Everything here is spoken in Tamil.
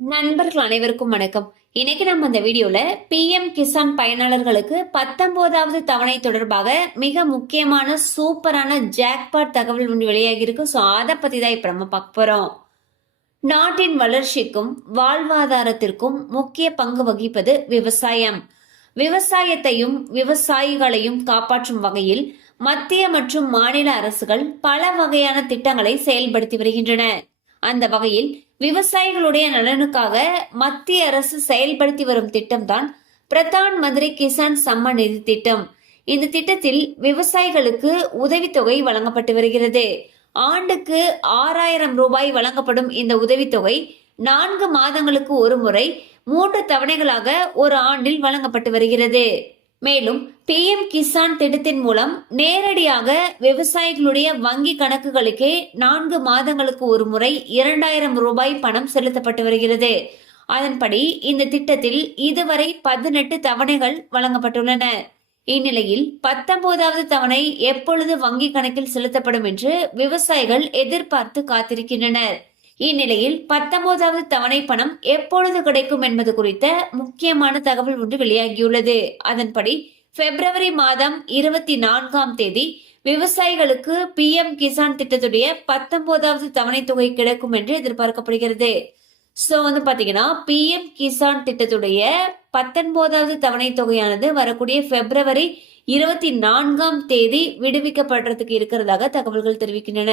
நண்பர்கள் அனைவருக்கும் வணக்கம். இன்னைக்கு நம்ம இந்த வீடியோல பிஎம் கிசான் பயனாளர்களுக்கு பத்தொன்பதாவது தவணை தொடர்பாக மிக முக்கியமான சூப்பரான ஜாக்பாட் தகவல் ஒன்று வெளியாகி இருக்கு. ஸோ அதை பத்தி தான் இப்ப நம்ம பார்க்க போறோம். நாட்டின் வளர்ச்சிக்கும் வாழ்வாதாரத்திற்கும் முக்கிய பங்கு வகிப்பது விவசாயம். விவசாயத்தையும் விவசாயிகளையும் காப்பாற்றும் வகையில் மத்திய மற்றும் மாநில அரசுகள் பல வகையான திட்டங்களை செயல்படுத்தி வருகின்றன. அந்த வகையில் விவசாயிகளுடைய நலனுக்காக மத்திய அரசு செயல்படுத்தி வரும் திட்டம்தான் பிரதான் மந்திரி கிசான் சம்மன் நிதி திட்டம். இந்த திட்டத்தில் விவசாயிகளுக்கு உதவித்தொகை வழங்கப்பட்டு வருகிறது. ஆண்டுக்கு ஆறாயிரம் ரூபாய் வழங்கப்படும் இந்த உதவித்தொகை நான்கு மாதங்களுக்கு ஒரு முறை மூன்று தவணைகளாக ஒரு ஆண்டில் வழங்கப்பட்டு வருகிறது. மேலும் பிஎம் கிசான் திட்டத்தின் மூலம் நேரடியாக விவசாயிகளுடைய வங்கி கணக்குகளுக்கே நான்கு மாதங்களுக்கு ஒரு முறை இரண்டாயிரம் ரூபாய் பணம் செலுத்தப்பட்டு வருகிறது. அதன்படி இந்த திட்டத்தில் இதுவரை பதினெட்டு தவணைகள் வழங்கப்பட்டுள்ளன. இந்நிலையில் பத்தொன்பதாவது தவணை எப்பொழுது வங்கி கணக்கில் செலுத்தப்படும் என்று விவசாயிகள் எதிர்பார்த்து காத்திருக்கின்றனர். இந்நிலையில் பத்தொன்பதாவது தவணை பணம் எப்பொழுது கிடைக்கும் என்பது குறித்த முக்கியமான தகவல் ஒன்று வெளியாகியுள்ளது. அதன்படி பிப்ரவரி மாதம் இருபத்தி நான்காம் தேதி விவசாயிகளுக்கு பி எம் கிசான் திட்டத்துடைய பத்தொன்பதாவது தவணை தொகை கிடைக்கும் என்று எதிர்பார்க்கப்படுகிறது. ஸோ வந்து பாத்தீங்கன்னா பி எம் கிசான் திட்டத்துடைய பத்தொன்பதாவது தவணை தொகையானது வரக்கூடிய பிப்ரவரி இருபத்தி நான்காம் தேதி விடுவிக்கப்படுறதுக்கு இருக்கிறதாக தகவல்கள் தெரிவிக்கின்றன.